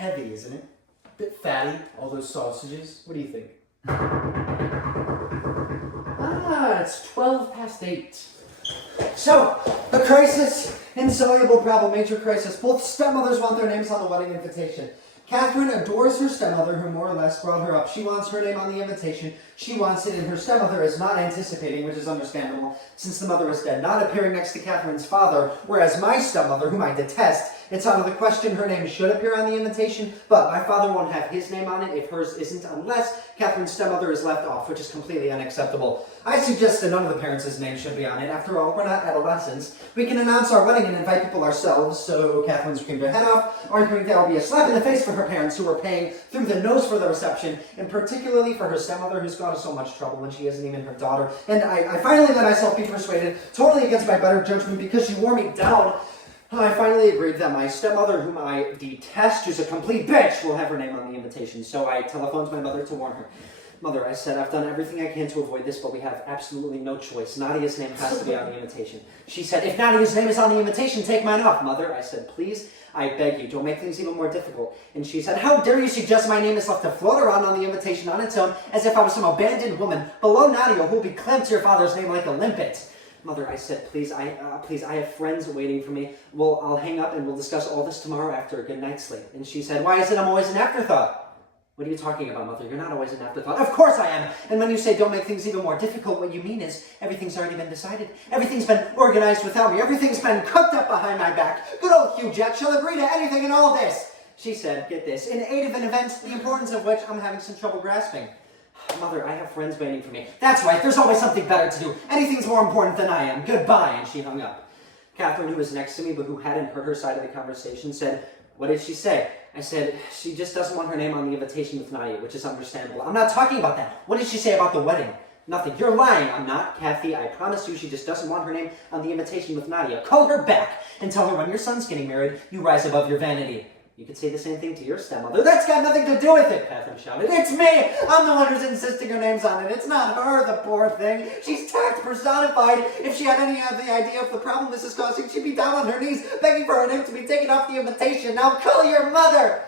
heavy, isn't it? A bit fatty, all those sausages. What do you think? It's 8:12. So, the crisis, insoluble problem, major crisis. Both stepmothers want their names on the wedding invitation. Catherine adores her stepmother, who more or less brought her up. She wants her name on the invitation. She wants it, and her stepmother is not anticipating, which is understandable, since the mother is dead, not appearing next to Catherine's father, whereas my stepmother, whom I detest, it's out of the question her name should appear on the invitation, but my father won't have his name on it if hers isn't, unless Catherine's stepmother is left off, which is completely unacceptable. I suggest that none of the parents' names should be on it. After all, we're not adolescents. We can announce our wedding and invite people ourselves, so Catherine screamed her head off, arguing that would be a slap in the face for her parents, who were paying through the nose for the reception, and particularly for her stepmother, who's gone to so much trouble when she isn't even her daughter. And I finally let myself be persuaded, totally against my better judgment, because she wore me down. I finally agreed that my stepmother, whom I detest, who's a complete bitch, will have her name on the invitation, so I telephoned my mother to warn her. Mother, I said, I've done everything I can to avoid this, but we have absolutely no choice. Nadia's name has to be on the invitation. She said, if Nadia's name is on the invitation, take mine off. Mother, I said, please, I beg you, don't make things even more difficult. And she said, how dare you suggest my name is left to float around on the invitation on its own, as if I was some abandoned woman below Nadia who will be clamped to your father's name like a limpet. Mother, I said, please, I have friends waiting for me. Well, I'll hang up and we'll discuss all this tomorrow after a good night's sleep. And she said, why is it I'm always an afterthought? What are you talking about, Mother? You're not always an afterthought. Of course I am. And when you say don't make things even more difficult, what you mean is everything's already been decided. Everything's been organized without me. Everything's been cooked up behind my back. Good old Hugh Jack shall agree to anything in all this. She said, get this, in aid of an event, the importance of which I'm having some trouble grasping. Mother, I have friends waiting for me. That's right, there's always something better to do. Anything's more important than I am. Goodbye. And she hung up. Catherine, who was next to me but who hadn't heard her side of the conversation, said, what did she say? I said, she just doesn't want her name on the invitation with Nadia, which is understandable. I'm not talking about that. What did she say about the wedding? Nothing. You're lying. I'm not, Kathy. I promise you she just doesn't want her name on the invitation with Nadia. Call her back and tell her when your son's getting married, you rise above your vanity. You could say the same thing to your stepmother. That's got nothing to do with it, Catherine shouted. It's me! I'm the one who's insisting her name's on it. It's not her, the poor thing. She's tact personified. If she had any idea of the problem this is causing, she'd be down on her knees, begging for her name to be taken off the invitation. Now call your mother!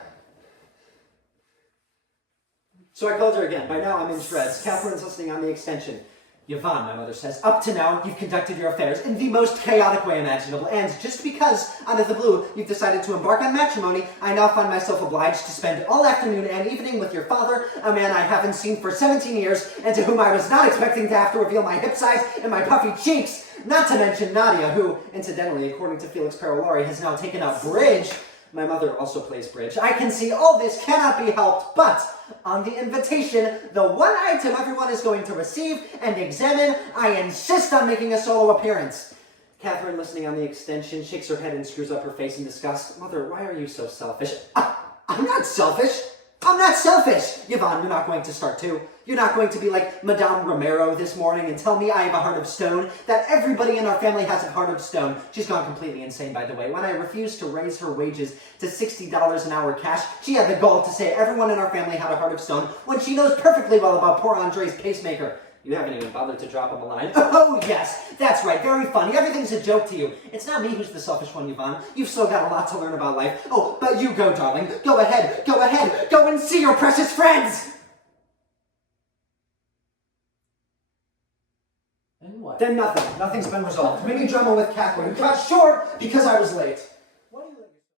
So I called her again. By now I'm in shreds. Catherine's listening on the extension. Yvan, my mother says, up to now, you've conducted your affairs in the most chaotic way imaginable, and just because, out of the blue, you've decided to embark on matrimony, I now find myself obliged to spend all afternoon and evening with your father, a man I haven't seen for 17 years, and to whom I was not expecting to have to reveal my hip size and my puffy cheeks, not to mention Nadia, who, incidentally, according to Felix Parolari, has now taken up bridge. My mother also plays bridge. I can see all this cannot be helped, but on the invitation, the one item everyone is going to receive and examine, I insist on making a solo appearance. Catherine, listening on the extension, shakes her head and screws up her face in disgust. Mother, why are you so selfish? I'm not selfish. I'm not selfish. Yvonne, you're not going to start too. You're not going to be like Madame Romero this morning and tell me I have a heart of stone, that everybody in our family has a heart of stone. She's gone completely insane, by the way. When I refused to raise her wages to $60 an hour cash, she had the gall to say everyone in our family had a heart of stone, when she knows perfectly well about poor Andre's pacemaker. You haven't even bothered to drop him a line. Oh, yes, that's right, very funny. Everything's a joke to you. It's not me who's the selfish one, Yvonne. You've still got a lot to learn about life. Oh, but you go, darling. Go ahead, go and see your precious friends! And what? Then nothing. Nothing's been resolved. Mini drama with Catherine, cut short because I was late.